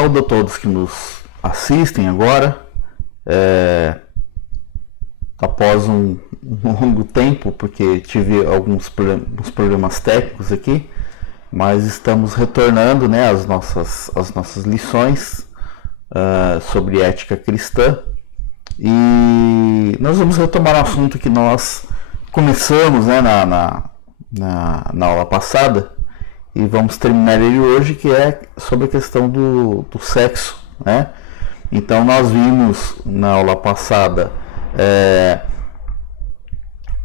saúdo a todos que nos assistem agora. Após um longo tempo, porque tive alguns problemas técnicos aqui, mas estamos retornando, né, às nossas lições sobre ética cristã, e nós vamos retomar um assunto que nós começamos, né, na aula passada, e vamos terminar ele hoje, que é sobre a questão do sexo, né? Então nós vimos na aula passada,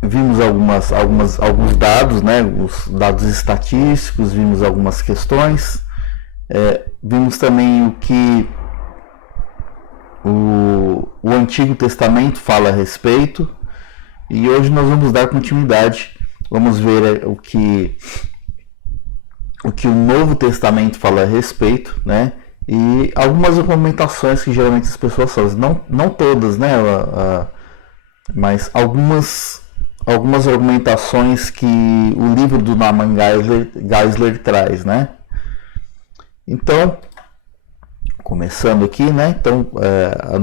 vimos alguns dados, né, os dados estatísticos, vimos algumas questões, vimos também o que o Antigo Testamento fala a respeito, e hoje nós vamos dar continuidade, vamos ver o que o Novo Testamento fala a respeito, né? E algumas argumentações que geralmente as pessoas fazem, não todas, né? Mas algumas argumentações que o livro do Norman Geisler traz, né? Então, começando aqui, né? Então, a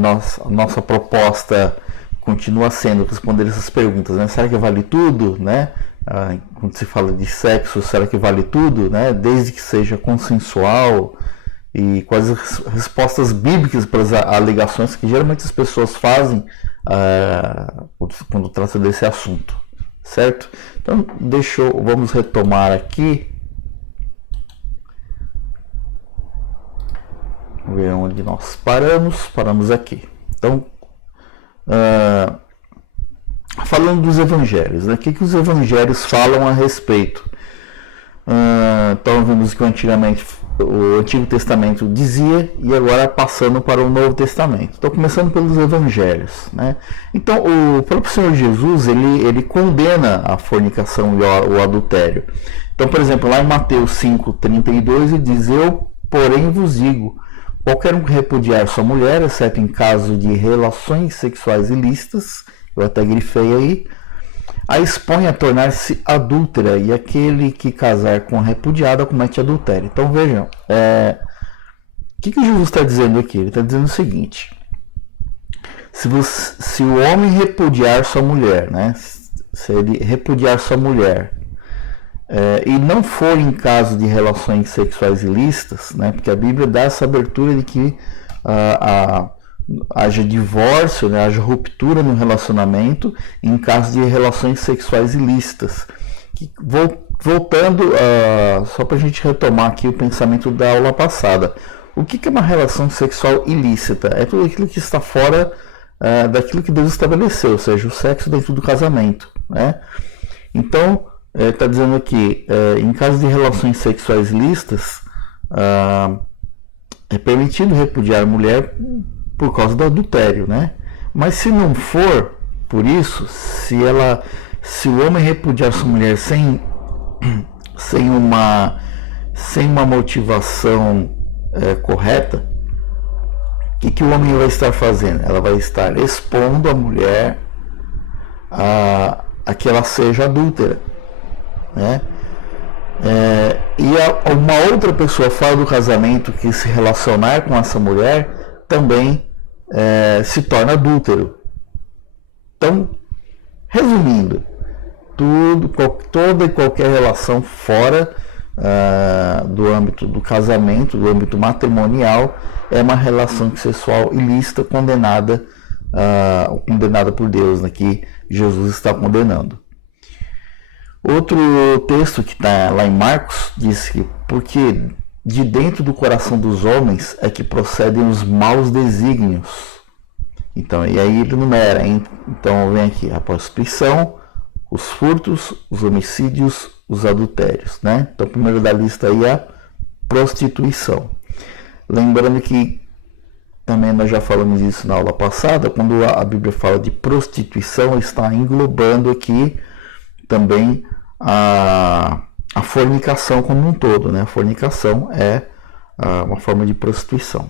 nossa proposta continua sendo responder essas perguntas, né? Será que vale tudo, né? Quando se fala de sexo, será que vale tudo, né? Desde que seja consensual, e quais as respostas bíblicas para as alegações que geralmente as pessoas fazem quando trata desse assunto, certo? Então, vamos retomar aqui. Vamos ver onde nós paramos aqui. Então, falando dos evangelhos, né? O que os evangelhos falam a respeito? Então vimos que antigamente o Antigo Testamento dizia, e agora passando para o Novo Testamento. Então, começando pelos evangelhos, né? Então, o próprio Senhor Jesus, ele condena a fornicação e o adultério. Então, por exemplo, lá em Mateus 5:32, ele diz: eu, porém, vos digo, qualquer um que repudiar sua mulher, exceto em caso de relações sexuais ilícitas, eu até grifei aí, a expõe a tornar-se adúltera, e aquele que casar com a repudiada comete adultério. Então vejam, o que Jesus está dizendo aqui? Ele está dizendo o seguinte: se o homem repudiar sua mulher, né? Se ele repudiar sua mulher, e não for em caso de relações sexuais ilícitas, né? Porque a Bíblia dá essa abertura de que haja divórcio, né, haja ruptura no relacionamento em caso de relações sexuais ilícitas. Voltando, só para a gente retomar aqui o pensamento da aula passada, o que é uma relação sexual ilícita? É tudo aquilo que está fora daquilo que Deus estabeleceu, ou seja, o sexo dentro do casamento, né? Então, está dizendo aqui, em caso de relações sexuais ilícitas, é permitido repudiar a mulher por causa do adultério, né? Mas se não for por isso, se o homem repudiar sua mulher sem uma motivação correta, o que o homem vai estar fazendo? Ela vai estar expondo a mulher a que ela seja adúltera, né? E uma outra pessoa fora do casamento que se relacionar com essa mulher também se torna adúltero. Então, resumindo, toda e qualquer relação fora do âmbito do casamento, do âmbito matrimonial, é uma relação sexual ilícita condenada por Deus, né, que Jesus está condenando. Outro texto que está lá em Marcos diz que porque de dentro do coração dos homens é que procedem os maus desígnios. Então, e aí ele numera, hein? Então vem aqui a prostituição, os furtos, os homicídios, os adultérios, né? Então, o primeiro da lista aí é a prostituição. Lembrando que também nós já falamos isso na aula passada, quando a Bíblia fala de prostituição, está englobando aqui também a fornicação como um todo, né? A fornicação é uma forma de prostituição.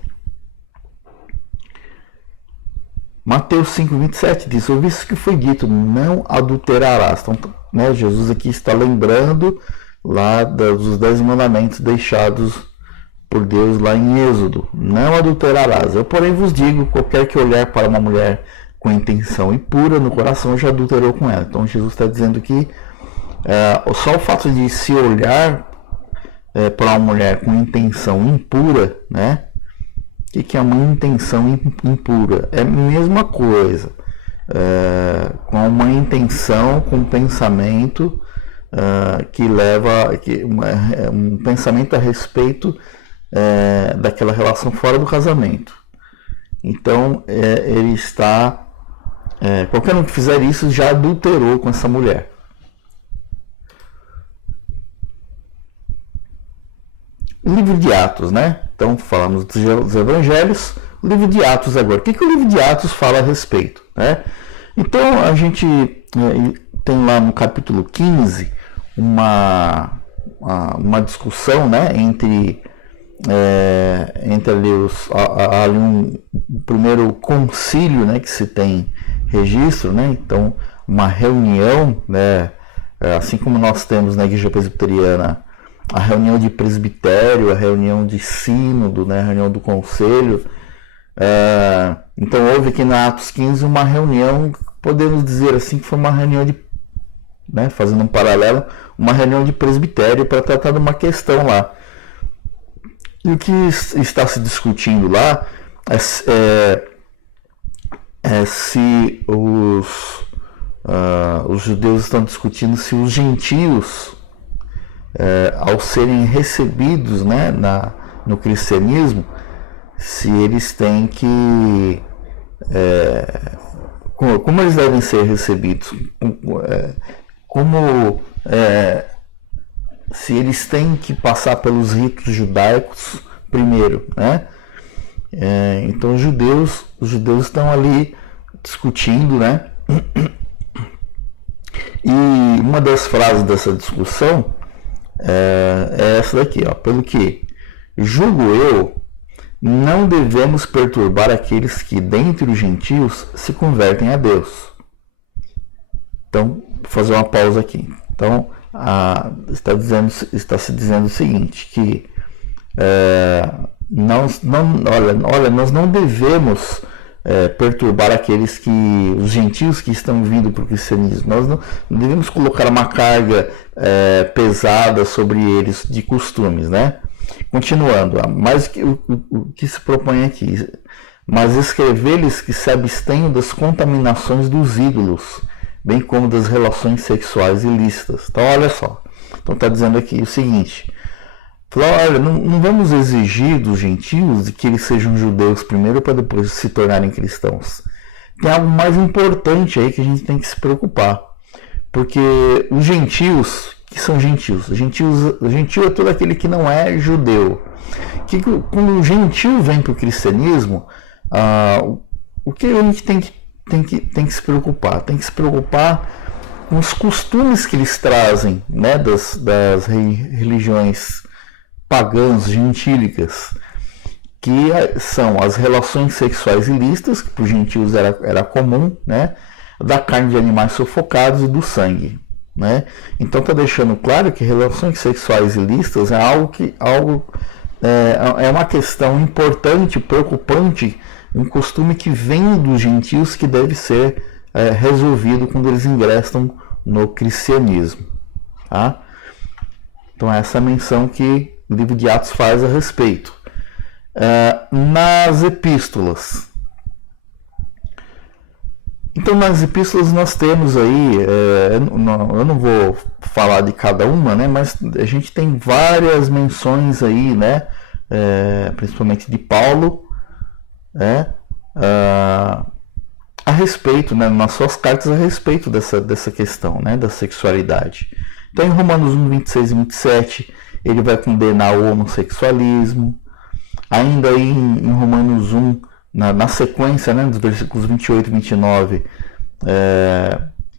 Mateus 5:27 diz: ouviste que foi dito, não adulterarás. Então, né, Jesus aqui está lembrando lá dos 10 mandamentos deixados por Deus lá em Êxodo: não adulterarás. Eu, porém, vos digo: qualquer que olhar para uma mulher com intenção impura no coração já adulterou com ela. Então Jesus está dizendo que só o fato de se olhar para uma mulher com intenção impura, né? O que é uma intenção impura? É a mesma coisa, com uma intenção, com um pensamento que leva um pensamento a respeito daquela relação fora do casamento. Então ele está, qualquer um que fizer isso já adulterou com essa mulher. Livro de Atos, né? Então falamos dos evangelhos, o livro de Atos agora. O que o livro de Atos fala a respeito, né? Então a gente tem lá no capítulo 15 uma discussão, né, entre ali um primeiro concílio, né, que se tem registro, né? Então uma reunião, né, assim como nós temos na Igreja Presbiteriana a reunião de presbitério, a reunião de sínodo, né, a reunião do conselho. Então houve aqui na Atos 15 uma reunião, podemos dizer assim, que foi uma reunião de, né, fazendo um paralelo, uma reunião de presbitério para tratar de uma questão lá. E o que está se discutindo lá é se os judeus estão discutindo se os gentios, ao serem recebidos, né, no cristianismo, se eles têm que, como eles devem ser recebidos, se eles têm que passar pelos ritos judaicos primeiro, né? Então os judeus estão ali discutindo, né? E uma das frases dessa discussão é essa daqui, ó: pelo que julgo eu, não devemos perturbar aqueles que dentre os gentios se convertem a Deus. Então, vou fazer uma pausa aqui. Então, está se dizendo o seguinte, que nós não devemos perturbar os gentios que estão vindo para o cristianismo. Nós não devemos colocar uma carga pesada sobre eles de costumes, né? Continuando, mas o que se propõe aqui: mas escrever-lhes que se abstenham das contaminações dos ídolos, bem como das relações sexuais ilícitas. Então, olha só. Então, está dizendo aqui o seguinte: olha, não vamos exigir dos gentios que eles sejam judeus primeiro para depois se tornarem cristãos. Tem algo mais importante aí que a gente tem que se preocupar. Porque os gentios, que são gentios? Gentio é todo aquele que não é judeu. Quando o gentio vem para o cristianismo, o que a gente tem que se preocupar? Tem que se preocupar com os costumes que eles trazem, né, das religiões pagãs, gentílicas, que são as relações sexuais ilícitas, que para os gentios era comum, né, da carne de animais sufocados e do sangue, né? Então está deixando claro que relações sexuais ilícitas é uma questão importante, preocupante, um costume que vem dos gentios, que deve ser resolvido quando eles ingressam no cristianismo, tá? Então essa é a menção que o livro de Atos faz a respeito. Nas epístolas. Então nas epístolas nós temos aí, eu não vou falar de cada uma, né, mas a gente tem várias menções aí, né, principalmente de Paulo, né, a respeito, né, nas suas cartas a respeito dessa questão, né, da sexualidade. Então em Romanos 1, 26 e 27 ele vai condenar o homossexualismo. Ainda aí em Romanos 1, na sequência, né, dos versículos 28 e 29,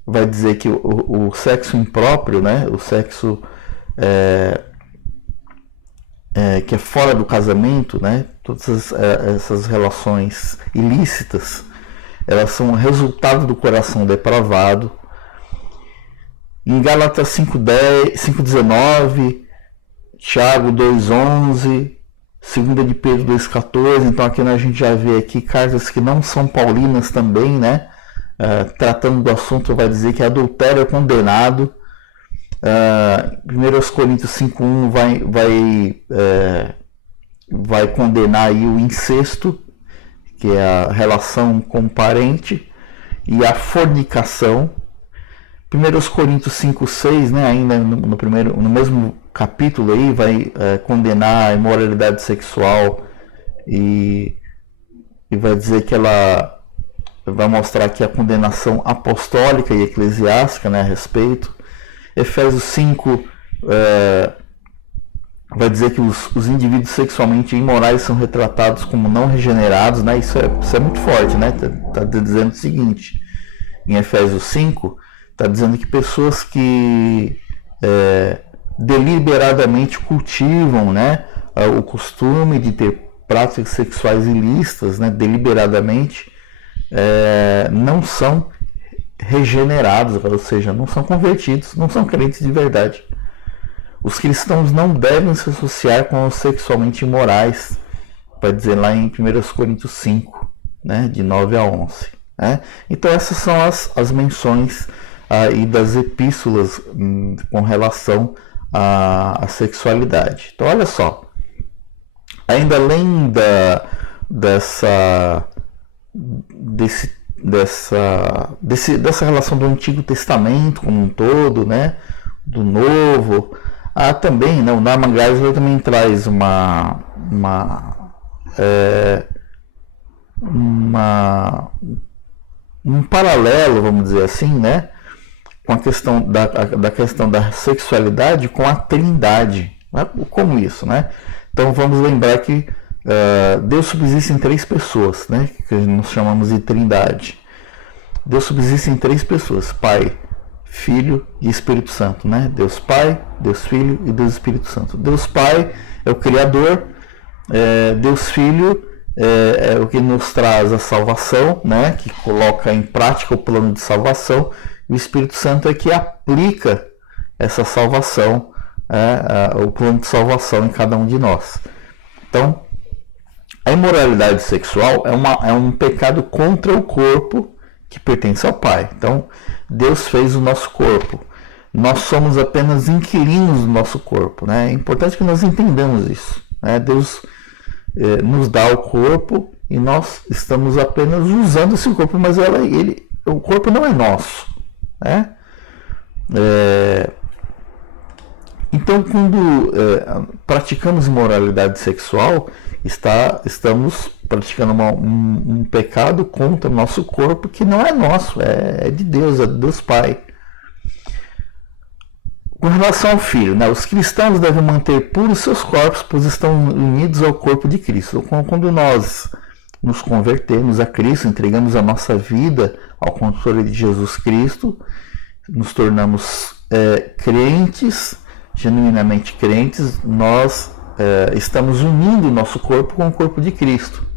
vai dizer que o sexo impróprio, né, o sexo que é fora do casamento, né, todas essas relações ilícitas, elas são resultado do coração depravado. Em Gálatas 5:19, Tiago 2:11, Segunda de Pedro 2,14, então aqui a gente já vê aqui cartas que não são paulinas também, né? Tratando do assunto, vai dizer que adultério é condenado. 1 Coríntios 5,1 vai condenar aí o incesto, que é a relação com o parente, e a fornicação. 1 Coríntios 5,6, né, ainda no mesmo capítulo aí, vai condenar a imoralidade sexual e vai dizer que ela vai mostrar aqui a condenação apostólica e eclesiástica, né, a respeito. Efésios 5 vai dizer que os indivíduos sexualmente imorais são retratados como não regenerados, né? Isso é muito forte, né? Tá dizendo o seguinte, em Efésios 5, está dizendo que pessoas que deliberadamente cultivam, né, o costume de ter práticas sexuais ilícitas, né, deliberadamente, não são regenerados, ou seja, não são convertidos, não são crentes de verdade. Os cristãos não devem se associar com os sexualmente imorais, vai dizer lá em 1 Coríntios 5, né, de 9 a 11. Né? Então essas são as menções aí das epístolas com relação à sexualidade. Então olha só, ainda além dessa relação do Antigo Testamento como um todo, né, do Novo, também, né, o Norman Geisler também traz um paralelo, vamos dizer assim, né, com a questão da sexualidade com a Trindade. Né? Como isso, né? Então vamos lembrar que Deus subsiste em três pessoas, né, que nós chamamos de Trindade. Deus subsiste em três pessoas: Pai, Filho e Espírito Santo, né? Deus Pai, Deus Filho e Deus Espírito Santo. Deus Pai é o Criador, Deus Filho é o que nos traz a salvação, né? Que coloca em prática o plano de salvação, e o Espírito Santo é que aplica essa salvação, o plano de salvação em cada um de nós. Então, a imoralidade sexual é um pecado contra o corpo que pertence ao Pai. Então, Deus fez o nosso corpo. Nós somos apenas inquilinos do nosso corpo. Né? É importante que nós entendamos isso. Né? Deus nos dá o corpo e nós estamos apenas usando esse corpo, mas o corpo não é nosso. Né? Então, quando praticamos imoralidade sexual, estamos praticando um pecado contra o nosso corpo que não é nosso, é de Deus, é de Deus Pai. Com relação ao Filho, né, os cristãos devem manter puros seus corpos, pois estão unidos ao corpo de Cristo. Quando nós nos convertemos a Cristo, entregamos a nossa vida ao controle de Jesus Cristo, nos tornamos crentes, genuinamente crentes, nós estamos unindo o nosso corpo com o corpo de Cristo.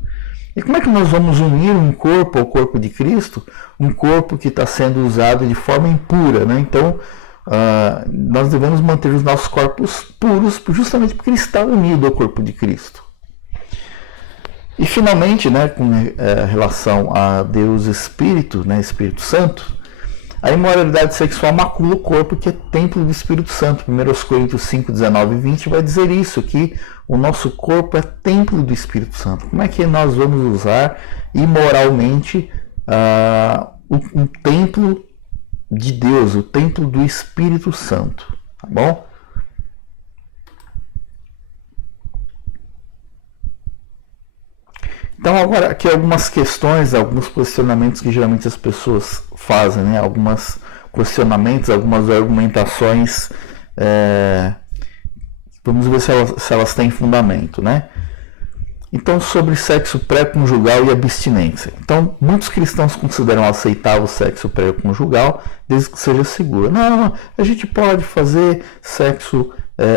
E como é que nós vamos unir um corpo ao corpo de Cristo? Um corpo que está sendo usado de forma impura, né? Então, nós devemos manter os nossos corpos puros justamente porque ele está unido ao corpo de Cristo. E finalmente, né, com relação a Deus Espírito, né, Espírito Santo, a imoralidade sexual macula o corpo, que é templo do Espírito Santo. 1 Coríntios 5, 19 e 20 vai dizer isso, que o nosso corpo é templo do Espírito Santo. Como é que nós vamos usar imoralmente o templo de Deus, o templo do Espírito Santo? Tá bom? Então agora aqui algumas questões, alguns posicionamentos que geralmente as pessoas fazem, né? Alguns questionamentos, algumas argumentações, vamos ver se elas têm fundamento, né? Então, sobre sexo pré-conjugal e abstinência. Então, muitos cristãos consideram aceitável o sexo pré-conjugal desde que seja seguro. Não, a gente pode fazer sexo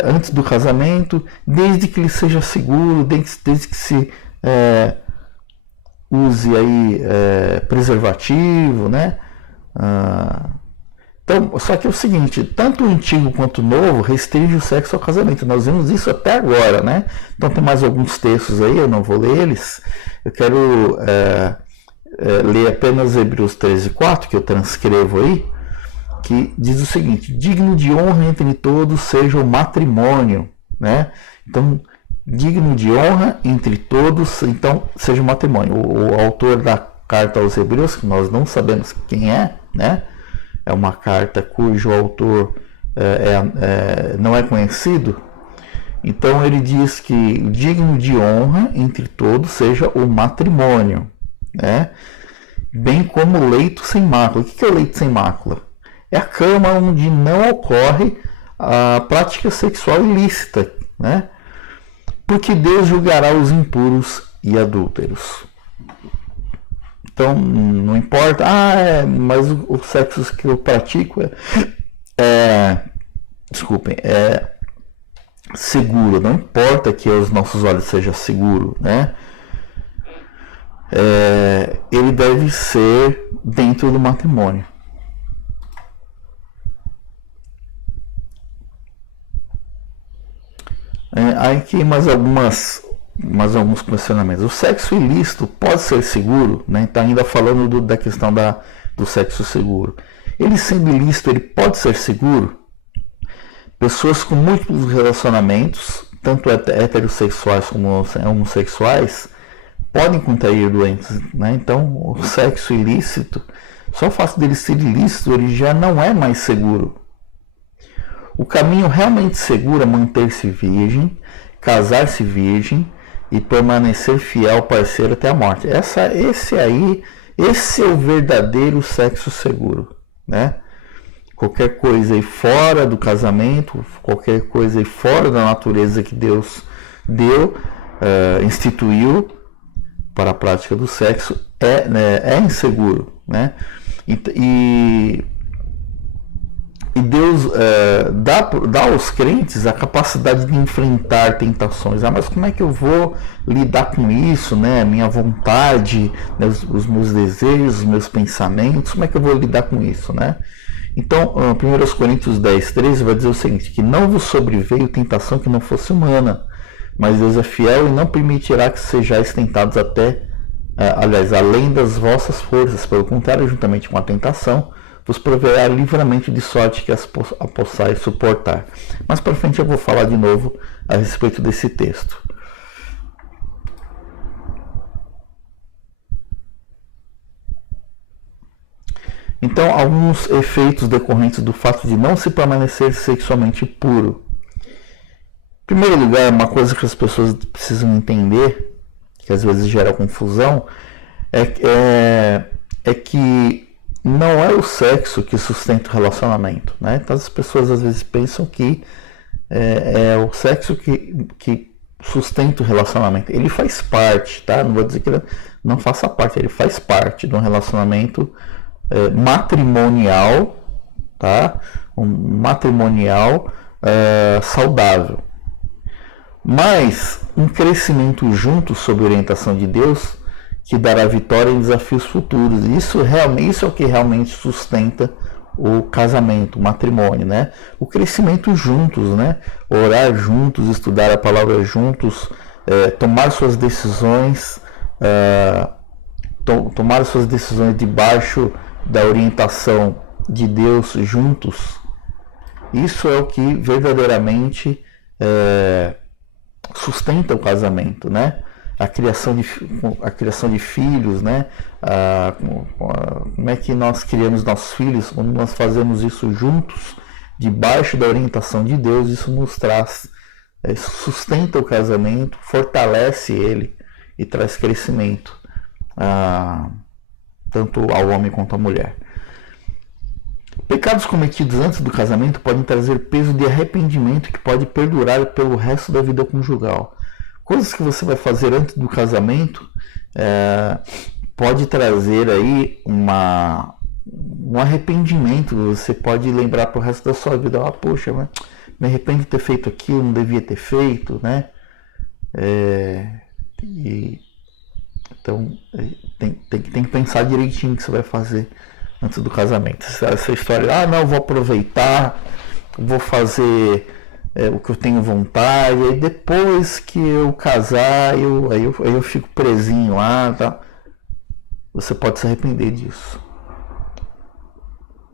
antes do casamento, desde que ele seja seguro, desde que se use aí preservativo, né? Então, só que é o seguinte, tanto o antigo quanto o novo restringe o sexo ao casamento. Nós vimos isso até agora, né? Então tem mais alguns textos aí, eu não vou ler eles. Eu quero ler apenas Hebreus 13:4, que eu transcrevo aí, que diz o seguinte: digno de honra entre todos seja o matrimônio, né? Então, digno de honra entre todos, então, seja o matrimônio. O autor da carta aos Hebreus, que nós não sabemos quem é, né? É uma carta cujo autor não é conhecido. Então ele diz que digno de honra entre todos seja o matrimônio, né? Bem como o leito sem mácula. O que é o leito sem mácula? É a cama onde não ocorre a prática sexual ilícita, né? Porque Deus julgará os impuros e adúlteros. Então, não importa, mas o sexo que eu pratico é seguro. Não importa que aos nossos olhos seja seguro, né? Ele deve ser dentro do matrimônio. Aí aqui mais alguns questionamentos. O sexo ilícito pode ser seguro, né? Está ainda falando da questão do sexo seguro. Ele sendo ilícito, ele pode ser seguro? Pessoas com múltiplos relacionamentos, tanto heterossexuais como homossexuais, podem contrair doenças, né? Então, o sexo ilícito, só o fato dele ser ilícito, ele já não é mais seguro. O caminho realmente seguro é manter-se virgem, casar-se virgem e permanecer fiel ao parceiro até a morte. Esse é o verdadeiro sexo seguro, né? Qualquer coisa aí fora do casamento, qualquer coisa aí fora da natureza que Deus instituiu para a prática do sexo é inseguro, né? E Deus dá aos crentes a capacidade de enfrentar tentações. Mas como é que eu vou lidar com isso, né? Minha vontade, né? Os meus desejos, os meus pensamentos, como é que eu vou lidar com isso, né? Então, 1 Coríntios 10:13 vai dizer o seguinte: que não vos sobreveio tentação que não fosse humana, mas Deus é fiel e não permitirá que sejais tentados além das vossas forças. Pelo contrário, juntamente com a tentação, vos proverá livramento de sorte que a possais suportar. Mais para frente eu vou falar de novo a respeito desse texto. Então, alguns efeitos decorrentes do fato de não se permanecer sexualmente puro. Em primeiro lugar, uma coisa que as pessoas precisam entender, que às vezes gera confusão, é que não é o sexo que sustenta o relacionamento, né? Então as pessoas às vezes pensam que é o sexo que sustenta o relacionamento. Ele faz parte, tá? Não vou dizer que ele não faça parte, ele faz parte de um relacionamento matrimonial, tá? Um matrimonial saudável. Mas um crescimento junto sob orientação de Deus que dará vitória em desafios futuros. Isso é o que realmente sustenta o casamento, o matrimônio, né? O crescimento juntos, né? Orar juntos, estudar a palavra juntos, tomar suas decisões, tomar suas decisões debaixo da orientação de Deus juntos. Isso é o que verdadeiramente sustenta o casamento, né? A criação de filhos, né? Como é que nós criamos nossos filhos? Quando nós fazemos isso juntos, debaixo da orientação de Deus, isso nos traz, sustenta o casamento, fortalece ele e traz crescimento, tanto ao homem quanto à mulher. Pecados cometidos antes do casamento podem trazer peso de arrependimento que pode perdurar pelo resto da vida conjugal. Coisas que você vai fazer antes do casamento pode trazer aí um arrependimento. Você pode lembrar para o resto da sua vida: poxa, me arrependo de ter feito aquilo, não devia ter feito, né? Então tem que pensar direitinho o que você vai fazer antes do casamento. Essa história, não, vou aproveitar, vou fazer o que eu tenho vontade, e aí depois que eu casar, eu fico presinho lá, tá? Você pode se arrepender disso.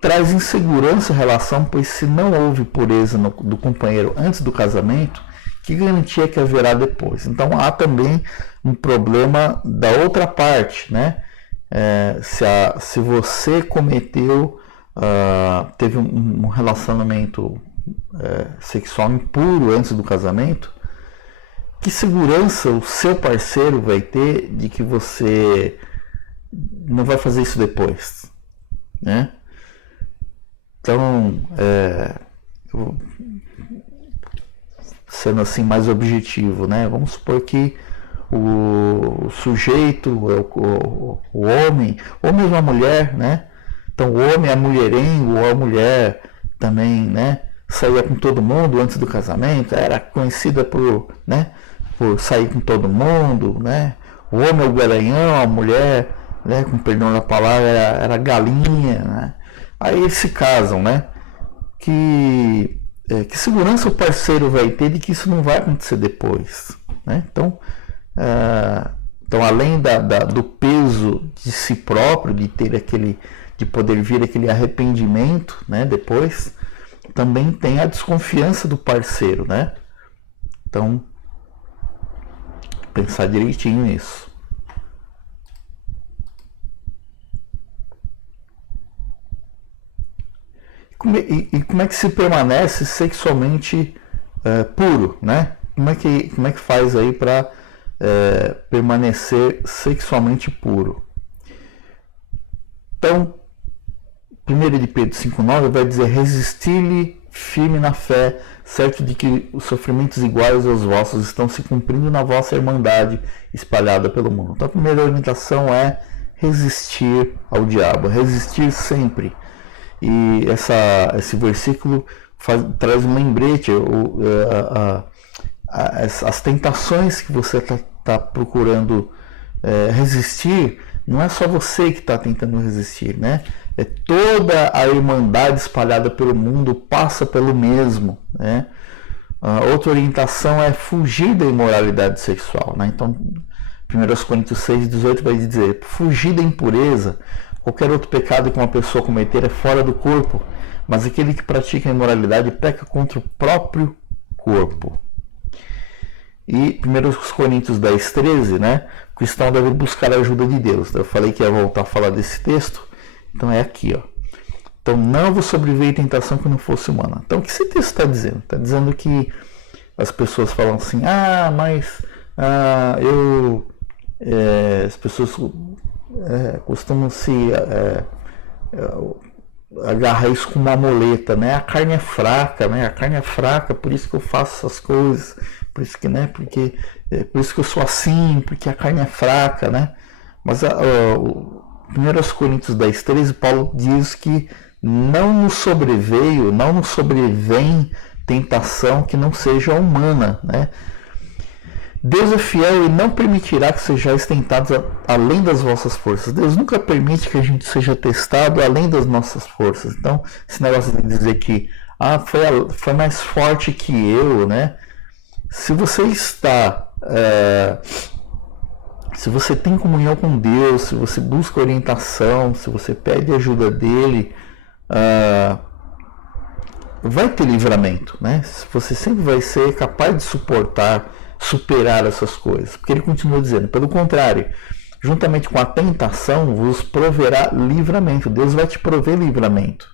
Traz insegurança à relação, pois se não houve pureza do companheiro antes do casamento, que garantia que haverá depois? Então há também um problema da outra parte, né? Se você cometeu, teve um relacionamento sexual impuro antes do casamento, que segurança o seu parceiro vai ter de que você não vai fazer isso depois, né? Então, sendo assim mais objetivo, né? Vamos supor que o sujeito, o homem, ou mesmo a mulher, né? Então o homem é mulherengo, ou a mulher também, né? Saía com todo mundo antes do casamento, era conhecida por sair com todo mundo, né? O homem é o garanhão, a mulher, né? Com perdão da palavra, era galinha, né? Aí eles se casam, né? Que segurança o parceiro vai ter de que isso não vai acontecer depois, né? Então, além do peso de si próprio, de poder vir aquele arrependimento, né? Depois, também tem a desconfiança do parceiro, né? Então, pensar direitinho nisso. E como é que se permanece sexualmente puro, né? Como é que faz aí para permanecer sexualmente puro? Então, 1 de Pedro 5,9 vai dizer: resistir-lhe firme na fé, certo de que os sofrimentos iguais aos vossos estão se cumprindo na vossa irmandade espalhada pelo mundo. Então a primeira orientação é resistir ao diabo, resistir sempre. E esse versículo traz um lembrete, as tentações que você está procurando resistir, não é só você que está tentando resistir, né? Toda a irmandade espalhada pelo mundo passa pelo mesmo, né? Outra orientação é fugir da imoralidade sexual, né? Então, 1 Coríntios 6,18 vai dizer: fugir da impureza. Qualquer outro pecado que uma pessoa cometer é fora do corpo, mas aquele que pratica a imoralidade peca contra o próprio corpo. E 1 Coríntios 10,13, né? O cristão deve buscar a ajuda de Deus. Eu falei que ia voltar a falar desse texto, então é aqui, ó. Então, não vos sobreveio tentação que não fosse humana. Então, o que esse texto está dizendo? Está dizendo que as pessoas falam assim: as pessoas costumam se agarrar isso com uma muleta, né? A carne é fraca, né? A carne é fraca, por isso que eu faço essas coisas, por isso que, né? Por isso que eu sou assim, porque a carne é fraca, né? Mas 1 Coríntios 10,13, Paulo diz que não nos sobrevém tentação que não seja humana, né? Deus é fiel e não permitirá que sejais tentados além das vossas forças. Deus nunca permite que a gente seja testado além das nossas forças. Então, esse negócio de dizer que foi mais forte que eu, né? Se você está... se você tem comunhão com Deus, se você busca orientação, se você pede ajuda dele, vai ter livramento, né? Você sempre vai ser capaz de superar essas coisas, porque ele continua dizendo: pelo contrário, juntamente com a tentação vos proverá livramento. Deus vai te prover livramento,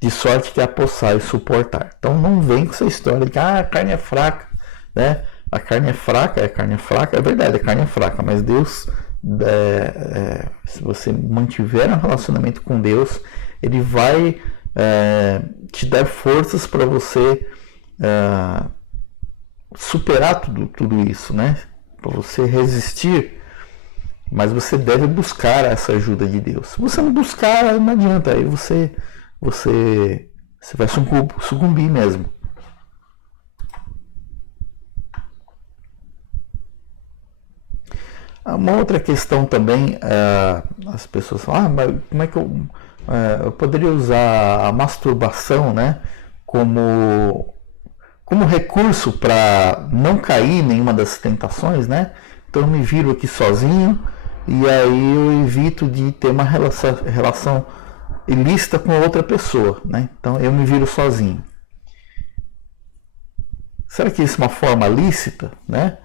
de sorte que a possais suportar. Então não vem com essa história de que a carne é fraca, né? A carne é fraca, é verdade, a carne é fraca, mas Deus, se você mantiver um relacionamento com Deus, ele vai te dar forças para você superar tudo isso, né? Para você resistir, mas você deve buscar essa ajuda de Deus. Se você não buscar, não adianta, aí você vai sucumbir mesmo. Uma outra questão também, as pessoas falam: mas como é que eu poderia usar a masturbação, né, como recurso para não cair em nenhuma das tentações, né? Então eu me viro aqui sozinho e aí eu evito de ter uma relação ilícita com outra pessoa, né? Então eu me viro sozinho. Será que isso é uma forma lícita, né?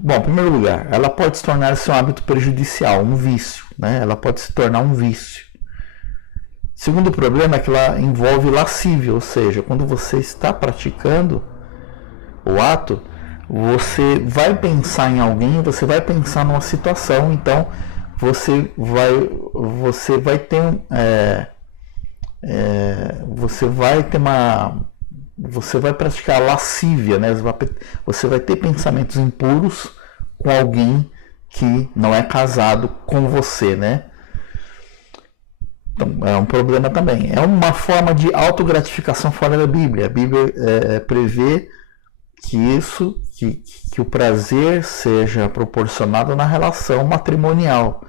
Bom, em primeiro lugar, ela pode se tornar um hábito prejudicial, um vício, né? Ela pode se tornar um vício. Segundo problema é que ela envolve lascívia, ou seja, quando você está praticando o ato, você vai pensar em alguém, você vai pensar numa situação, então você vai ter você vai praticar lascívia, né? Você vai ter pensamentos impuros com alguém que não é casado com você, né? Então, é um problema também. É uma forma de autogratificação fora da Bíblia. A Bíblia prevê que o prazer seja proporcionado na relação matrimonial.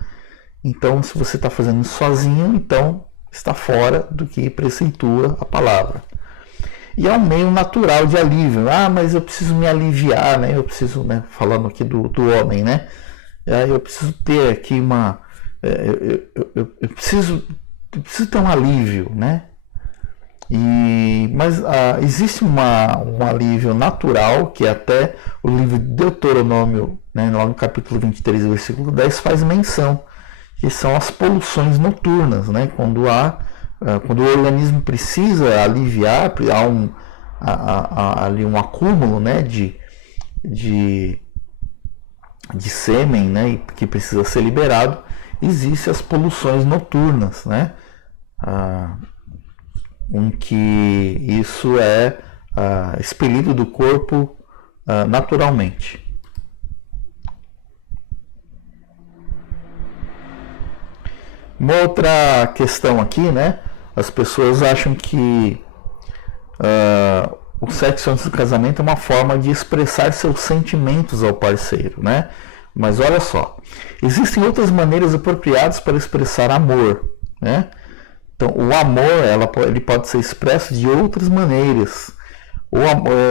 Então, se você está fazendo isso sozinho, então está fora do que preceitua a palavra. E é um meio natural de alívio. Mas eu preciso me aliviar, né? Eu preciso, né? Falando aqui do homem, né? Eu preciso ter aqui eu preciso ter um alívio, né? Mas existe um alívio natural, que até o livro de Deuteronômio, né, lá no capítulo 23, versículo 10, faz menção, que são as poluições noturnas, né? Quando o organismo precisa aliviar, há ali um acúmulo, né, de sêmen, né, que precisa ser liberado, existem as poluições noturnas, né? Em que isso é expelido do corpo naturalmente. Uma outra questão aqui, né? As pessoas acham que o sexo antes do casamento é uma forma de expressar seus sentimentos ao parceiro, né? Mas olha só, existem outras maneiras apropriadas para expressar amor, né? Então, o amor ele pode ser expresso de outras maneiras.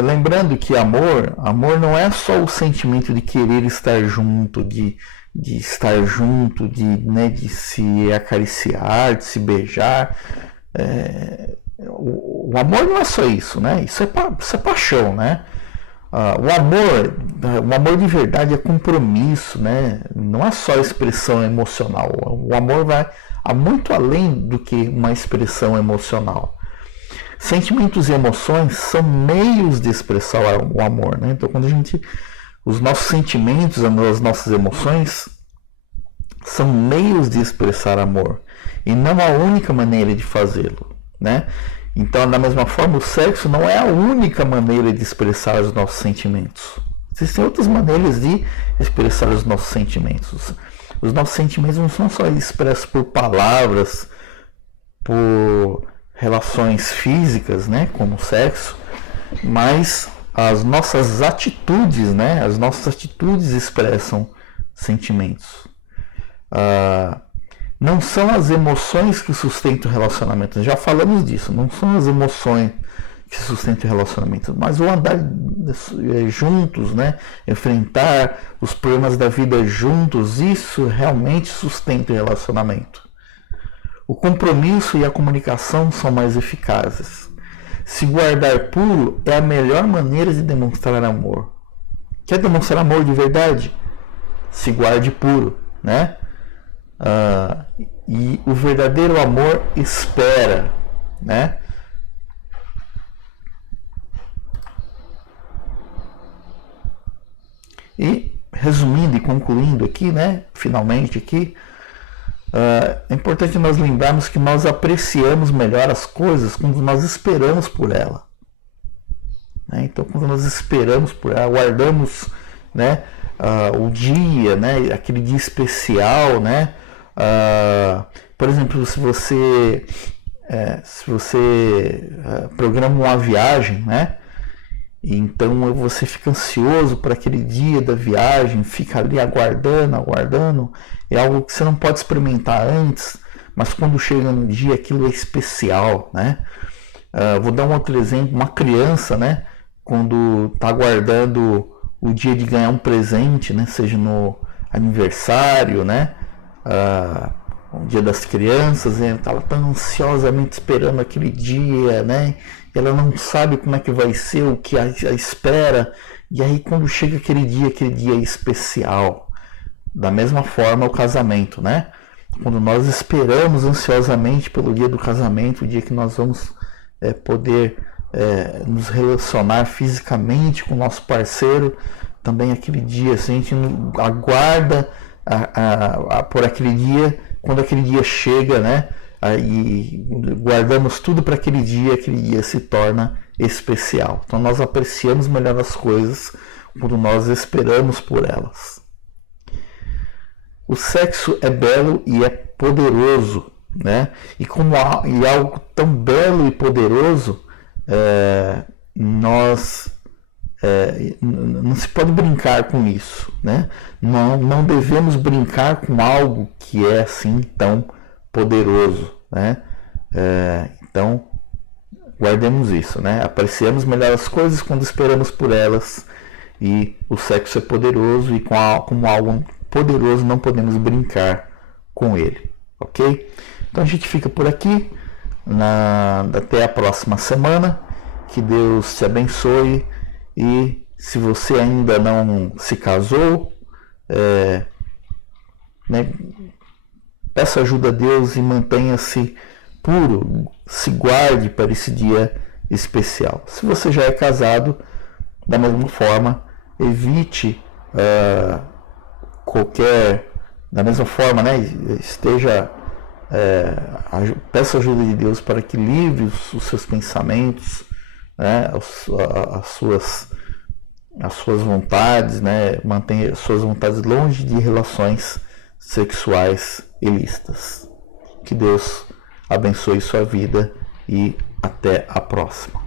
Lembrando que amor não é só o sentimento de querer estar junto, de estar junto, de se acariciar, de se beijar. O amor não é só isso, né? Isso é paixão, né? O amor de verdade é compromisso, né? Não é só expressão emocional. O amor vai muito além do que uma expressão emocional. Sentimentos e emoções são meios de expressar o amor, né? Então, os nossos sentimentos, as nossas emoções são meios de expressar amor e não a única maneira de fazê-lo, né? Então, da mesma forma, o sexo não é a única maneira de expressar os nossos sentimentos. Existem outras maneiras de expressar os nossos sentimentos. Os nossos sentimentos não são só expressos por palavras, por relações físicas, né, como o sexo, mas as nossas atitudes, né, as nossas atitudes expressam sentimentos. Não são as emoções que sustentam o relacionamento. Já falamos disso. Não são as emoções que sustentam o relacionamento, mas o andar juntos, né? Enfrentar os problemas da vida juntos, isso realmente sustenta o relacionamento. O compromisso e a comunicação são mais eficazes. Se guardar puro é a melhor maneira de demonstrar amor. Quer demonstrar amor de verdade? Se guarde puro, né? E o verdadeiro amor espera, né? E resumindo e concluindo aqui, né? Finalmente aqui, é importante nós lembrarmos que nós apreciamos melhor as coisas quando nós esperamos por ela, né? Então, quando nós esperamos por ela, guardamos, né? O dia, né? Aquele dia especial, né? Por exemplo, se você programa uma viagem, né? Então você fica ansioso para aquele dia da viagem, fica ali aguardando, é algo que você não pode experimentar antes, mas quando chega no dia aquilo é especial, né? Vou dar um outro exemplo, uma criança, né? Quando está aguardando o dia de ganhar um presente, né? Seja no aniversário, né? O dia das crianças, ela está tão ansiosamente esperando aquele dia, né? Ela não sabe como é que vai ser, o que a espera, e aí quando chega aquele dia é especial. Da mesma forma o casamento, né? Quando nós esperamos ansiosamente pelo dia do casamento, o dia que nós vamos poder nos relacionar fisicamente com o nosso parceiro, também aquele dia, assim, a gente aguarda por aquele dia, quando aquele dia chega, né? E guardamos tudo para aquele dia se torna especial. Então nós apreciamos melhor as coisas quando nós esperamos por elas. O sexo é belo e é poderoso, né? E algo tão belo e poderoso, não se pode brincar com isso, né? Não devemos brincar com algo que é assim tão poderoso, né? Então guardemos isso, né? Apreciamos melhor as coisas quando esperamos por elas, e o sexo é poderoso, e como algo poderoso não podemos brincar com ele, ok? Então a gente fica por aqui, até a próxima semana. Que Deus te abençoe, e se você ainda não se casou, né, peça ajuda a Deus e mantenha-se puro, se guarde para esse dia especial. Se você já é casado, da mesma forma, evite da mesma forma, né, peça ajuda de Deus para que livre os seus pensamentos, né, as suas vontades, né, mantenha as suas vontades longe de relações sexuais ilícitas. Que Deus abençoe sua vida e até a próxima.